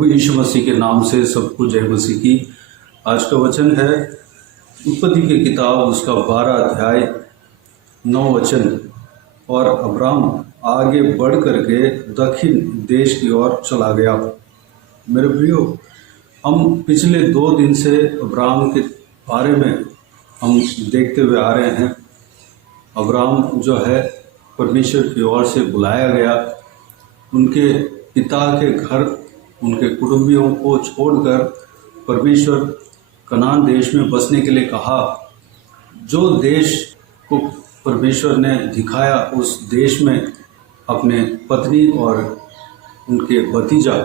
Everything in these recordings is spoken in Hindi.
प्रभु यीशु मसीह के नाम से सबको जय मसीह की। आज का वचन है उत्पत्ति की किताब उसका 12 अध्याय 9 वचन। और अब्राम आगे बढ़ करके दक्षिण देश की ओर चला गया। मेरे प्रियो, हम पिछले 2 दिन से अब्राम के बारे में हम देखते हुए आ रहे हैं। अब्राम जो है परमेश्वर की ओर से बुलाया गया, उनके पिता के घर उनके कुटुंबियों को छोड़कर परमेश्वर कनान देश में बसने के लिए कहा। जो देश को परमेश्वर ने दिखाया उस देश में अपने पत्नी और उनके भतीजा,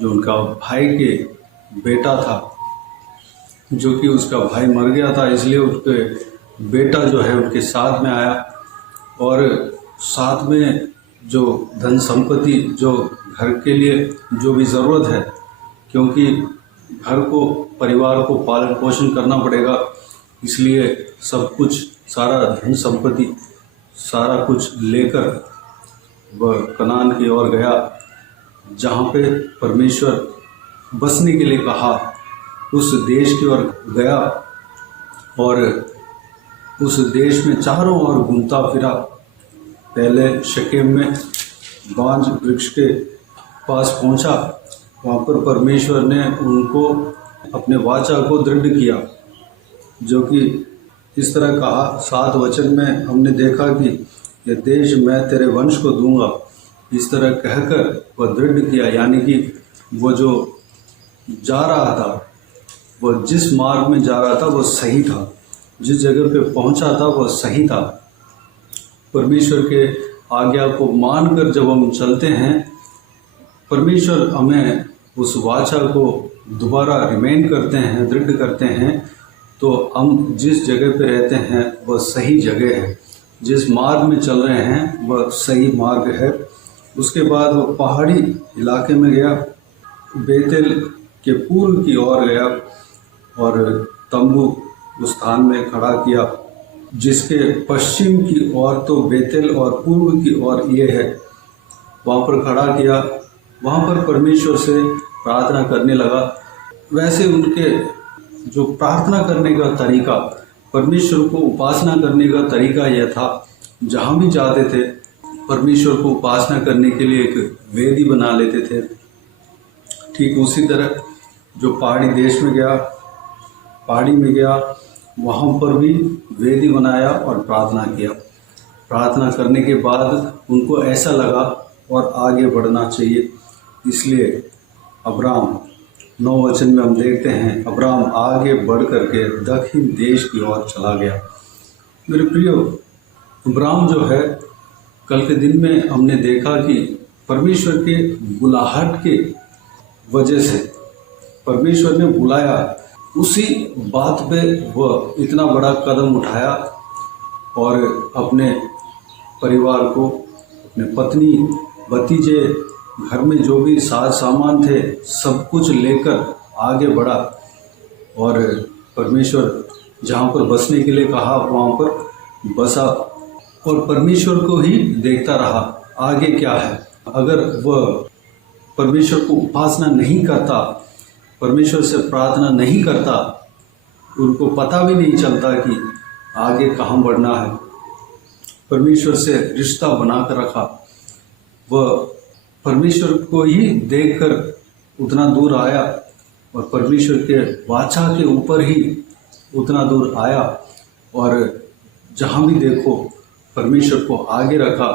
जो उनका भाई के बेटा था, जो कि उसका भाई मर गया था, इसलिए उसके बेटा जो है उनके साथ में आया। और साथ में जो धन संपत्ति, जो घर के लिए जो भी ज़रूरत है, क्योंकि घर को, परिवार को पालन पोषण करना पड़ेगा, इसलिए सब कुछ, सारा धन संपत्ति, सारा कुछ लेकर वह कनान की ओर गया, जहाँ पे परमेश्वर बसने के लिए कहा। उस देश की ओर गया और उस देश में चारों ओर घूमता फिरा। पहले शकेम में बांज वृक्ष के पास पहुंचा। वहाँ पर परमेश्वर ने उनको अपने वाचा को दृढ़ किया, जो कि इस तरह कहा। 7 वचन में हमने देखा कि यह देश मैं तेरे वंश को दूंगा, इस तरह कहकर वह दृढ़ किया। यानी कि वो जो जा रहा था, वह जिस मार्ग में जा रहा था वह सही था, जिस जगह पे पहुंचा था वह सही था। परमेश्वर के आज्ञा को मानकर जब हम चलते हैं, परमेश्वर हमें उस वाचा को दोबारा रिमेंड करते हैं, दृढ़ करते हैं, तो हम जिस जगह पे रहते हैं वह सही जगह है, जिस मार्ग में चल रहे हैं वह सही मार्ग है। उसके बाद वो पहाड़ी इलाके में गया, बेतेल के पूर्व की ओर गया और तंबू उस स्थान में खड़ा किया, जिसके पश्चिम की ओर तो बेतेल और पूर्व की ओर ये है। वहाँ पर खड़ा किया, वहाँ पर परमेश्वर से प्रार्थना करने लगा। वैसे उनके जो प्रार्थना करने का तरीका, परमेश्वर को उपासना करने का तरीका यह था, जहाँ भी जाते थे परमेश्वर को उपासना करने के लिए एक वेदी बना लेते थे। ठीक उसी तरह जो पहाड़ी देश में गया, पहाड़ी में गया, वहाँ पर भी वेदी बनाया और प्रार्थना किया। प्रार्थना करने के बाद उनको ऐसा लगा और आगे बढ़ना चाहिए, इसलिए अब्राम 9 वचन में हम देखते हैं, अब्राम आगे बढ़ करके दक्षिण देश की ओर चला गया। मेरे प्रियो, अब्राम जो है, कल के दिन में हमने देखा कि परमेश्वर के बुलाहट के वजह से परमेश्वर ने बुलाया, उसी बात पे वह इतना बड़ा कदम उठाया और अपने परिवार को, अपने पत्नी, भतीजे, घर में जो भी साज सामान थे, सब कुछ लेकर आगे बढ़ा और परमेश्वर जहाँ पर बसने के लिए कहा वहाँ पर बसा और परमेश्वर को ही देखता रहा आगे क्या है। अगर वह परमेश्वर को उपासना नहीं करता, परमेश्वर से प्रार्थना नहीं करता, उनको पता भी नहीं चलता कि आगे कहाँ बढ़ना है। परमेश्वर से रिश्ता बनाकर रखा, वह परमेश्वर को ही देखकर उतना दूर आया और परमेश्वर के वाचा के ऊपर ही उतना दूर आया और जहाँ भी देखो परमेश्वर को आगे रखा।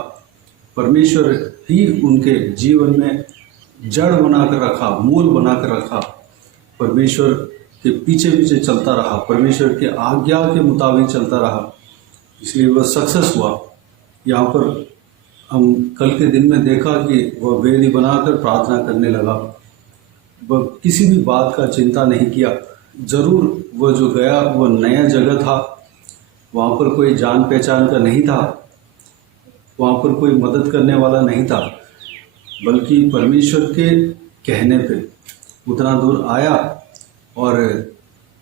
परमेश्वर ही उनके जीवन में जड़ बनाकर रखा, मूल बनाकर रखा। परमेश्वर के पीछे पीछे चलता रहा, परमेश्वर के आज्ञा के मुताबिक चलता रहा, इसलिए वह सक्सेस हुआ। यहाँ पर हम कल के दिन में देखा कि वह वेदी बनाकर प्रार्थना करने लगा। वह किसी भी बात का चिंता नहीं किया। ज़रूर वह जो गया वह नया जगह था, वहाँ पर कोई जान पहचान का नहीं था, वहाँ पर कोई मदद करने वाला नहीं था, बल्कि परमेश्वर के कहने पे उतना दूर आया और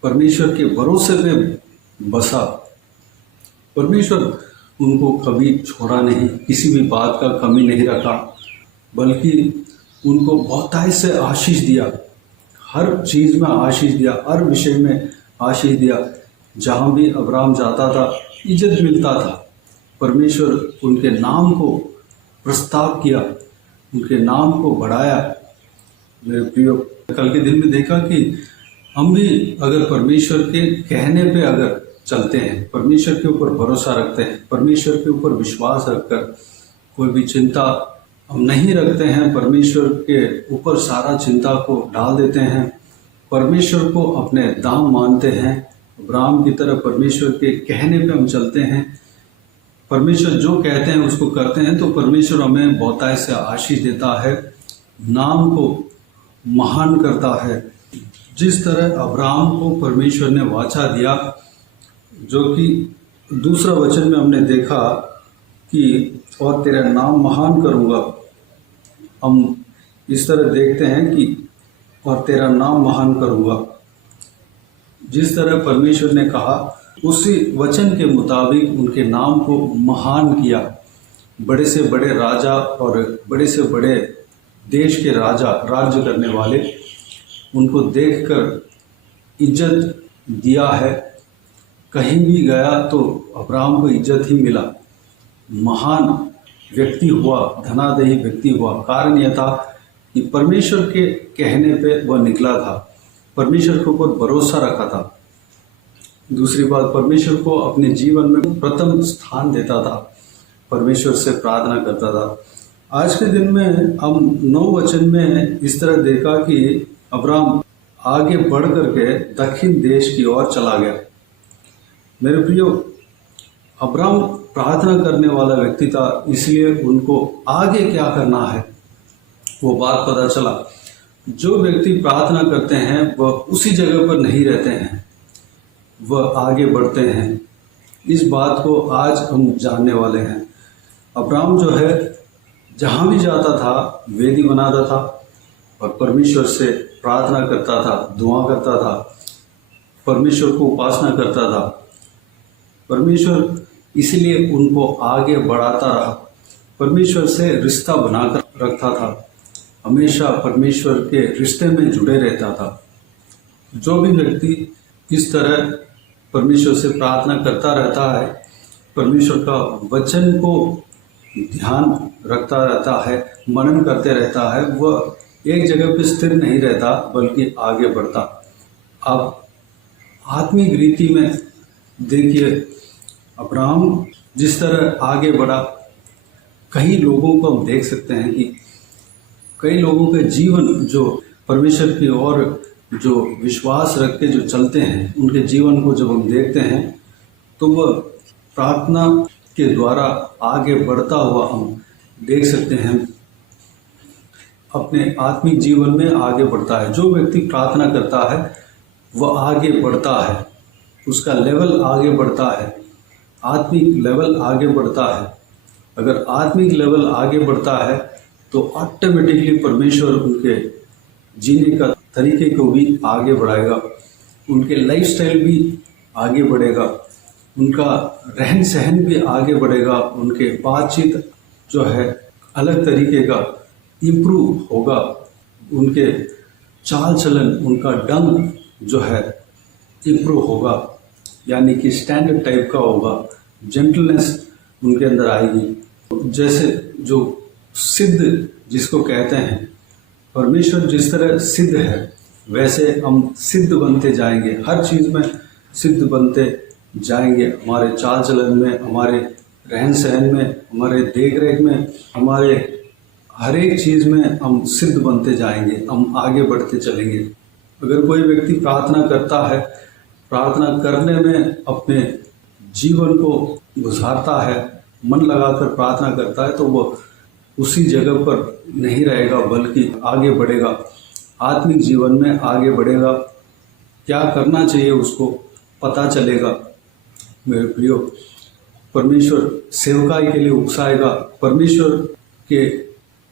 परमेश्वर के भरोसे पे बसा। परमेश्वर उनको कभी छोड़ा नहीं, किसी भी बात का कमी नहीं रखा, बल्कि उनको बहुतायत से आशीष दिया, हर चीज़ में आशीष दिया, हर विषय में आशीष दिया। जहाँ भी अब्राहम जाता था इज्जत मिलता था। परमेश्वर उनके नाम को प्रस्ताव किया, उनके नाम को बढ़ाया। मेरे प्रियो, कल के दिन में देखा कि हम भी अगर परमेश्वर के कहने पे अगर चलते हैं, परमेश्वर के ऊपर भरोसा रखते हैं, परमेश्वर के ऊपर विश्वास रखकर कोई भी चिंता हम नहीं रखते हैं, परमेश्वर के ऊपर सारा चिंता को डाल देते हैं, परमेश्वर को अपने दाम मानते हैं, अब्राहम की तरह परमेश्वर के कहने पे हम चलते हैं, परमेश्वर जो कहते हैं उसको करते हैं, तो परमेश्वर हमें बहुतायत से आशीष देता है, नाम को महान करता है। जिस तरह अब्राहम को परमेश्वर ने वाचा दिया, जो कि दूसरा वचन में हमने देखा कि और तेरा नाम महान करूँगा। हम इस तरह देखते हैं कि और तेरा नाम महान करूँगा। जिस तरह परमेश्वर ने कहा उसी वचन के मुताबिक उनके नाम को महान किया। बड़े से बड़े राजा और बड़े से बड़े देश के राजा, राज्य करने वाले, उनको देखकर इज्जत दिया है। कहीं भी गया तो अब्राहम को इज्जत ही मिला, महान व्यक्ति हुआ, धनादेही व्यक्ति हुआ। कारण यह था कि परमेश्वर के कहने पे वह निकला था, परमेश्वर के ऊपर भरोसा रखा था। दूसरी बात, परमेश्वर को अपने जीवन में प्रथम स्थान देता था, परमेश्वर से प्रार्थना करता था। आज के दिन में हम 9 वचन में इस तरह देखा कि अब्राहम आगे बढ़ करके दक्षिण देश की ओर चला गया। मेरे प्रियो, अब्राहम प्रार्थना करने वाला व्यक्ति था, इसलिए उनको आगे क्या करना है वो बात पता चला। जो व्यक्ति प्रार्थना करते हैं वह उसी जगह पर नहीं रहते हैं, वह आगे बढ़ते हैं। इस बात को आज हम जानने वाले हैं। अब्राहम जो है जहाँ भी जाता था वेदी बनाता था और परमेश्वर से प्रार्थना करता था, दुआ करता था, परमेश्वर को उपासना करता था। परमेश्वर इसलिए उनको आगे बढ़ाता रहा, परमेश्वर से रिश्ता बनाकर रखता था, हमेशा परमेश्वर के रिश्ते में जुड़े रहता था। जो भी व्यक्ति इस तरह परमेश्वर से प्रार्थना करता रहता है, परमेश्वर का वचन को ध्यान रखता रहता है, मनन करते रहता है, वह एक जगह पर स्थिर नहीं रहता बल्कि आगे बढ़ता। अब आत्मिक रीति में देखिए, अब्राहम जिस तरह आगे बढ़ा, कई लोगों को हम देख सकते हैं कि कई लोगों के जीवन जो परमेश्वर की ओर जो विश्वास रख के जो चलते हैं, उनके जीवन को जब हम देखते हैं तो वह प्रार्थना के द्वारा आगे बढ़ता हुआ हम देख सकते हैं, अपने आत्मिक जीवन में आगे बढ़ता है। जो व्यक्ति प्रार्थना करता है वह आगे बढ़ता है, उसका लेवल आगे बढ़ता है, आत्मिक लेवल आगे बढ़ता है। अगर आत्मिक लेवल आगे बढ़ता है तो ऑटोमेटिकली परमेश्वर उनके जीने का तरीके को भी आगे बढ़ाएगा, उनके लाइफस्टाइल भी आगे बढ़ेगा, उनका रहन सहन भी आगे बढ़ेगा, उनके बातचीत जो है अलग तरीके का इम्प्रूव होगा, उनके चाल चलन, उनका ढंग जो है इम्प्रूव होगा, यानी कि स्टैंडर्ड टाइप का होगा, जेंटलनेस उनके अंदर आएगी। जैसे जो सिद्ध जिसको कहते हैं, परमेश्वर जिस तरह सिद्ध है वैसे हम सिद्ध बनते जाएंगे, हर चीज़ में सिद्ध बनते जाएंगे, हमारे चाल चलन में, हमारे रहन सहन में, हमारे देख रेख में, हमारे हर एक चीज़ में हम सिद्ध बनते जाएंगे, हम आगे बढ़ते चलेंगे। अगर कोई व्यक्ति प्रार्थना करता है, प्रार्थना करने में अपने जीवन को गुजारता है, मन लगाकर प्रार्थना करता है, तो वो उसी जगह पर नहीं रहेगा बल्कि आगे बढ़ेगा, आत्मिक जीवन में आगे बढ़ेगा। क्या करना चाहिए उसको पता चलेगा। मेरे प्रियो, परमेश्वर सेवकाई के लिए उकसाएगा, परमेश्वर के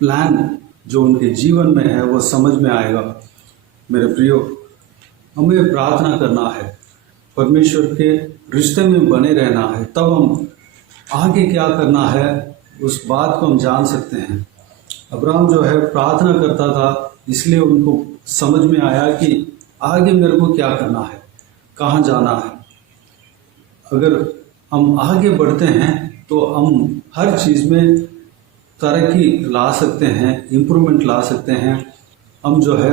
प्लान जो उनके जीवन में है वो समझ में आएगा। मेरे प्रियो, हमें प्रार्थना करना है, परमेश्वर के रिश्ते में बने रहना है, तब हम आगे क्या करना है उस बात को हम जान सकते हैं। अब्राहम जो है प्रार्थना करता था, इसलिए उनको समझ में आया कि आगे मेरे को क्या करना है, कहाँ जाना है। अगर हम आगे बढ़ते हैं तो हम हर चीज़ में तरक्की ला सकते हैं, इम्प्रूवमेंट ला सकते हैं। हम जो है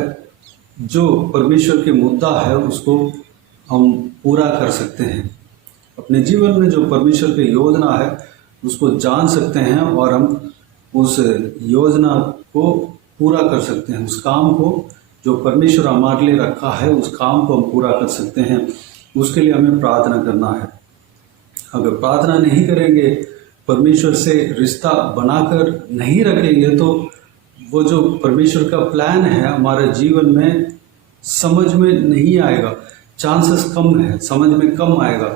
जो परमेश्वर के मुद्दा है उसको हम पूरा कर सकते हैं। अपने जीवन में जो परमेश्वर की योजना है उसको जान सकते हैं और हम उस योजना को पूरा कर सकते हैं। उस काम को जो परमेश्वर हमारे लिए रखा है उस काम को हम पूरा कर सकते हैं। उसके लिए हमें प्रार्थना करना है। अगर प्रार्थना नहीं करेंगे, परमेश्वर से रिश्ता बनाकर नहीं रखेंगे तो वो जो परमेश्वर का प्लान है हमारे जीवन में समझ में नहीं आएगा। चांसेस कम है, समझ में कम आएगा,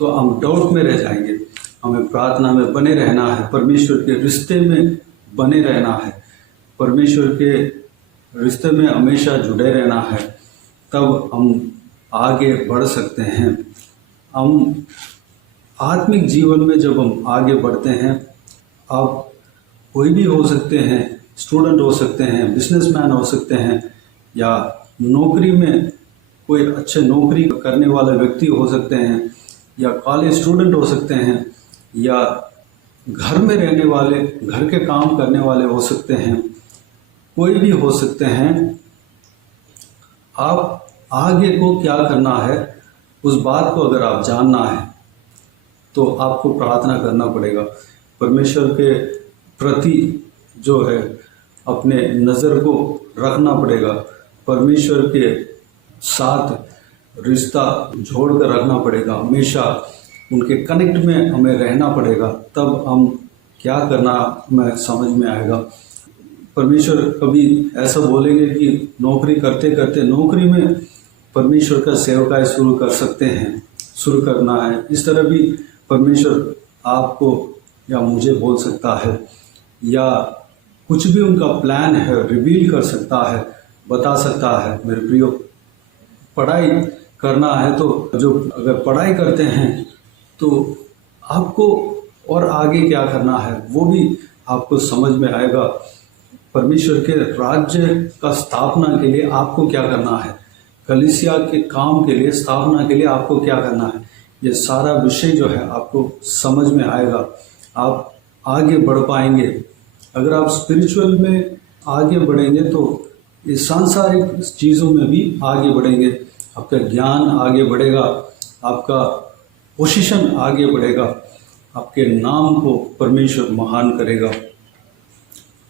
तो हम डाउट में रह जाएंगे। हमें प्रार्थना में बने रहना है, परमेश्वर के रिश्ते में बने रहना है, परमेश्वर के रिश्ते में हमेशा जुड़े रहना है, तब हम आगे बढ़ सकते हैं। हम आत्मिक जीवन में जब हम आगे बढ़ते हैं, आप कोई भी हो सकते हैं, स्टूडेंट हो सकते हैं, बिजनेसमैन हो सकते हैं, या नौकरी में कोई अच्छे नौकरी करने वाले व्यक्ति हो सकते हैं, या कॉलेज स्टूडेंट हो सकते हैं, या घर में रहने वाले, घर के काम करने वाले हो सकते हैं, कोई भी हो सकते हैं। आप आगे को क्या करना है उस बात को अगर आप जानना है तो आपको प्रार्थना करना पड़ेगा। परमेश्वर के प्रति जो है अपने नज़र को रखना पड़ेगा, परमेश्वर के साथ रिश्ता जोड़ कर रखना पड़ेगा, हमेशा उनके कनेक्ट में हमें रहना पड़ेगा, तब हम क्या करना हमें समझ में आएगा। परमेश्वर कभी ऐसा बोलेंगे कि नौकरी करते करते नौकरी में परमेश्वर का सेवकाई शुरू कर सकते हैं, शुरू करना है। इस तरह भी परमेश्वर आपको या मुझे बोल सकता है, या कुछ भी उनका प्लान है रिवील कर सकता है, बता सकता है। मेरे प्रियो, पढ़ाई करना है तो जो अगर पढ़ाई करते हैं तो आपको और आगे क्या करना है वो भी आपको समझ में आएगा। परमेश्वर के राज्य का स्थापना के लिए आपको क्या करना है, कलीसिया के काम के लिए, स्थापना के लिए आपको क्या करना है, ये सारा विषय जो है आपको समझ में आएगा। आप आगे बढ़ पाएंगे। अगर आप स्पिरिचुअल में आगे बढ़ेंगे तो ये सांसारिक चीज़ों में भी आगे बढ़ेंगे। आपका ज्ञान आगे बढ़ेगा, आपका पोजीशन आगे बढ़ेगा, आपके नाम को परमेश्वर महान करेगा।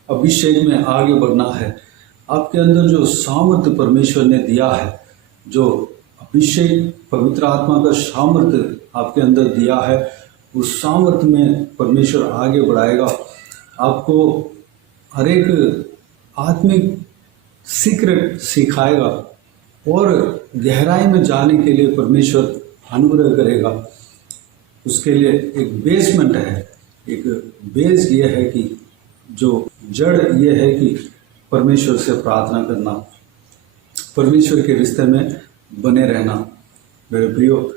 अभिषेक में आगे बढ़ना है। आपके अंदर जो सामर्थ्य परमेश्वर ने दिया है, जो अभिषेक पवित्र आत्मा का सामर्थ्य आपके अंदर दिया है, उस सामर्थ्य में परमेश्वर आगे बढ़ाएगा। आपको हर एक आत्मिक सीक्रेट सिखाएगा और गहराई में जाने के लिए परमेश्वर अनुग्रह करेगा। उसके लिए एक बेसमेंट है, एक बेस ये है कि जो जड़ ये है कि परमेश्वर से प्रार्थना करना, परमेश्वर के रिश्ते में बने रहना। मेरे प्रियो,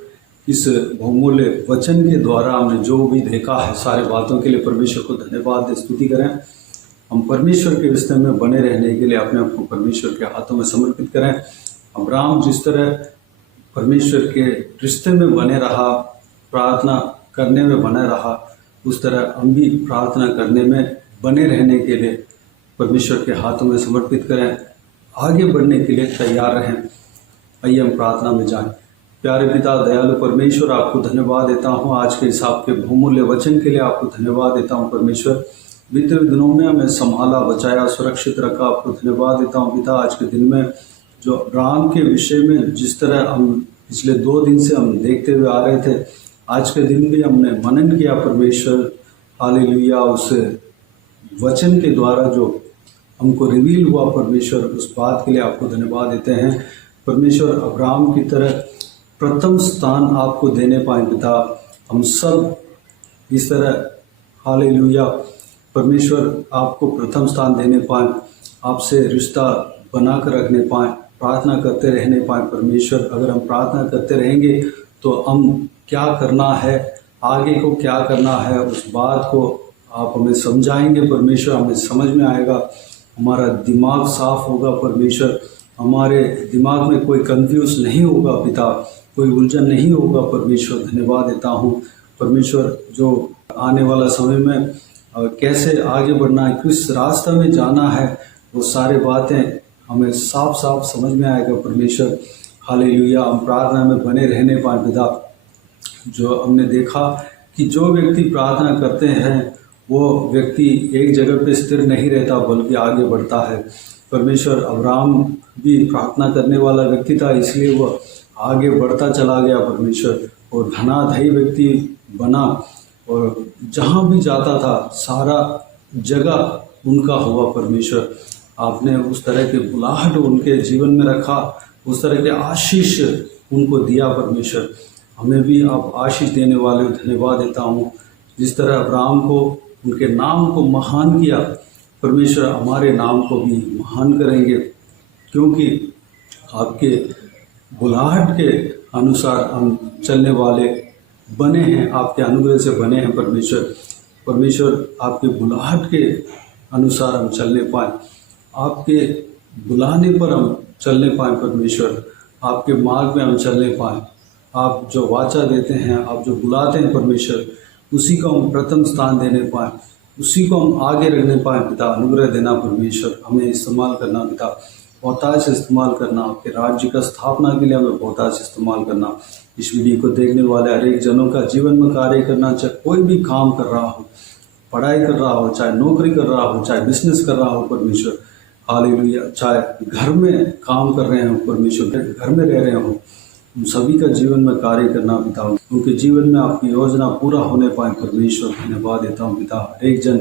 इस बहुमूल्य वचन के द्वारा हमने जो भी देखा है, सारे बातों के लिए परमेश्वर को धन्यवाद दे, स्तुति करें। हम परमेश्वर के रिश्ते में बने रहने के लिए अपने आप को परमेश्वर के हाथों में समर्पित करें। अब्राहम जिस तरह परमेश्वर के रिश्ते में बने रहा, प्रार्थना करने में बने रहा, उस तरह हम भी प्रार्थना करने में बने रहने के लिए परमेश्वर के हाथों में समर्पित करें, आगे बढ़ने के लिए तैयार रहें। आइए हम प्रार्थना में जाएं। प्यारे पिता दयालु परमेश्वर, आपको धन्यवाद देता हूँ आज के हिसाब के बहुमूल्य वचन के लिए। आपको धन्यवाद देता हूँ परमेश्वर, बीते दिनों में हमें संभाला, बचाया, सुरक्षित रखा। आपको धन्यवाद देता हूँ पिता, आज के दिन में जो अब्राहम के विषय में जिस तरह हम पिछले 2 दिन से हम देखते हुए आ रहे थे, आज के दिन भी हमने मनन किया परमेश्वर। हालेलुया। उस वचन के द्वारा जो हमको रिवील हुआ परमेश्वर, उस बात के लिए आपको धन्यवाद देते हैं परमेश्वर। अब्राहम की तरह प्रथम स्थान आपको देने पाए पिता, हम सब इस तरह हालेलुया परमेश्वर आपको प्रथम स्थान देने पाए, आपसे रिश्ता बना कर रखने पाए, प्रार्थना करते रहने पाए परमेश्वर। अगर हम प्रार्थना करते रहेंगे तो हम क्या करना है, आगे को क्या करना है, उस बात को आप हमें समझाएंगे परमेश्वर, हमें समझ में आएगा, हमारा दिमाग साफ होगा परमेश्वर, हमारे दिमाग में कोई कंफ्यूज नहीं होगा पिता, कोई उलझन नहीं होगा परमेश्वर। धन्यवाद देता हूँ परमेश्वर, जो आने वाला समय में कैसे आगे बढ़ना है, किस रास्ते में जाना है, वो सारी बातें हमें साफ साफ समझ में आएगा परमेश्वर। हालेलुया। हम प्रार्थना में बने रहने पाए पिता। जो हमने देखा कि जो व्यक्ति प्रार्थना करते हैं वो व्यक्ति एक जगह पे स्थिर नहीं रहता बल्कि आगे बढ़ता है परमेश्वर। अब्राहम भी प्रार्थना करने वाला व्यक्ति था, इसलिए वो आगे बढ़ता चला गया परमेश्वर, और धनाढ्य व्यक्ति बना, और जहाँ भी जाता था सारा जगह उनका हुआ परमेश्वर। आपने उस तरह के बुलाहट उनके जीवन में रखा, उस तरह के आशीष उनको दिया परमेश्वर। हमें भी आप आशीष देने वाले हो, धन्यवाद देता हूँ। जिस तरह अब्राहम को उनके नाम को महान किया परमेश्वर, हमारे नाम को भी महान करेंगे, क्योंकि आपके बुलाहट के अनुसार हम चलने वाले बने हैं, आपके अनुग्रह से बने हैं परमेश्वर। परमेश्वर आपके बुलाहट के अनुसार हम चलने पाएँ, आपके बुलाने पर हम चलने पाएँ परमेश्वर, आपके मार्ग में हम चलने पाएँ। आप जो वाचा देते हैं, आप जो बुलाते हैं परमेश्वर, उसी को हम प्रथम स्थान देने पाएँ, उसी को हम आगे रखने पाएँ पिता। अनुग्रह देना परमेश्वर, हमें इस्तेमाल करना पिता, बहुतायत इस्तेमाल करना, आपके राज्य का स्थापना के लिए हमें बहुतायत इस्तेमाल करना। इस वीडियो को देखने वाले हर एक जनों का जीवन में कार्य करना, चाहे कोई भी काम कर रहा हो, पढ़ाई कर रहा हो, चाहे नौकरी कर रहा हो, चाहे बिजनेस कर रहा हो परमेश्वर, हालेलुया, चाहे घर में काम कर रहे हो परमेश्वर, घर में रह रहे हो, उन सभी का जीवन में कार्य करना पिता, उनके जीवन में आपकी योजना पूरा होने पाए परमेश्वर। धन्यवाद देता हूँ पिता। हर एक जन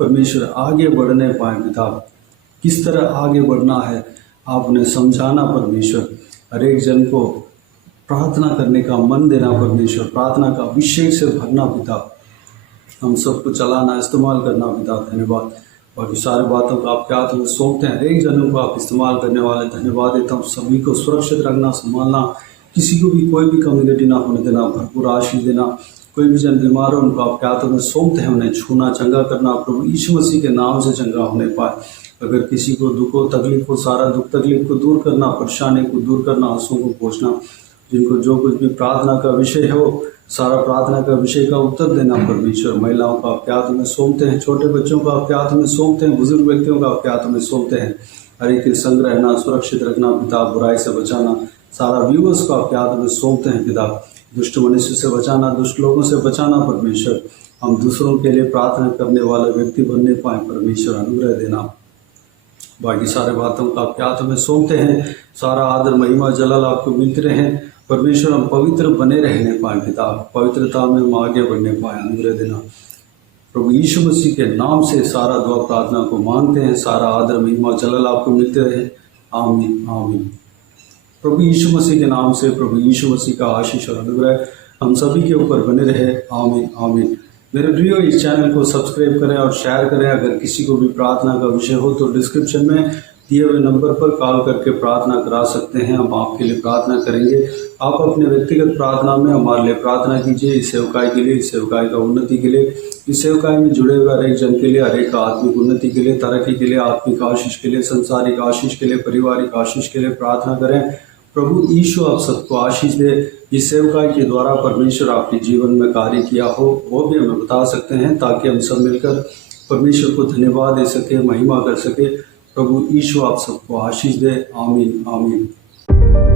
परमेश्वर आगे बढ़ने पाए पिता, किस तरह आगे बढ़ना है आप उन्हें समझाना परमेश्वर। हर एक जन को प्रार्थना करने का मन देना परमेश्वर, प्रार्थना का अभिषेक से भरना पिता, हम सबको चलाना, इस्तेमाल करना पिता। धन्यवाद। बाकी सारी बातों को आपके हाथ में सौंपते हैं, हर एक जनों को आप इस्तेमाल करने वाले। धन्यवाद देता हूँ। सभी को सुरक्षित रखना, संभालना, किसी को भी कोई भी कम्युनिटी ना होने देना, भरपूर आशीष देना। कोई भी जन बीमार हो उनको आपके हाथों में सौंपते हैं, उन्हें छूना, चंगा करना प्रभु यीशु मसीह के नाम से चंगा होने पाए। अगर किसी को दुख हो, तकलीफ हो, सारा दुख तकलीफ को दूर करना, परेशानी को दूर करना, आंसुओं को पोंछना। जिनको जो कुछ भी प्रार्थना का विषय हो, सारा प्रार्थना का विषय का उत्तर देना परमेश्वर। महिलाओं को आपके हाथों में सौंपते हैं, छोटे बच्चों को आपके हाथों में सौंपते हैं, बुजुर्ग व्यक्तियों को आपके हाथों में सौंपते हैं। हर एक के संग रहना, सुरक्षित रखना पिता, बुराई से बचाना, सारा व्यूवर्स को आपके हाथों में सौंपते हैं पिता। दुष्ट मनुष्य से बचाना, दुष्ट लोगों से बचाना परमेश्वर। हम दूसरों के लिए प्रार्थना करने वाले व्यक्ति बनने पाए परमेश्वर, अनुग्रह देना। बाकी सारे बातों को आपके हाथों में सौंपते हैं। सारा आदर, महिमा, जलाल आपको मिलते रहे परमेश्वर। हम पवित्र बने रहने पाए पिता, पवित्रता में हम आगे बढ़ने पाए, अनुग्रह देना प्रभु यीशु मसीह के नाम से। सारा दुआ प्रार्थना को मांगते हैं, सारा आदर, महिमा, जलाल आपको मिलते रहे। आमीन आमीन। प्रभु यीशु मसीह के नाम से प्रभु यीशु मसीह का आशीष और अनुग्रह हम सभी के ऊपर बने रहे। आमीन आमीन। मेरे प्रियो, इस चैनल को सब्सक्राइब करें और शेयर करें। अगर किसी को भी प्रार्थना का विषय हो तो डिस्क्रिप्शन में दिए हुए नंबर पर कॉल करके प्रार्थना करा सकते हैं, हम आपके लिए प्रार्थना करेंगे। आप अपने व्यक्तिगत प्रार्थना में हमारे लिए प्रार्थना कीजिए, इस सेवकाई के लिए, इस सेवकाई का उन्नति के लिए, इस सेवकाई में जुड़े हुए हर एक जन के लिए, हर एक आत्मिक उन्नति के लिए, तरक्की के लिए, आत्मिक आशीष के लिए, संसारिक आशीष के लिए, पारिवारिक आशीष के लिए प्रार्थना करें। प्रभु यीशु आप सबको आशीष दे। इस सेवकाई के द्वारा परमेश्वर आपके जीवन में कार्य किया हो वो भी हमें बता सकते हैं, ताकि हम सब मिलकर परमेश्वर को धन्यवाद दे सके, महिमा कर सके। प्रभु यीशु आप सबको आशीष दे। आमीन आमीन।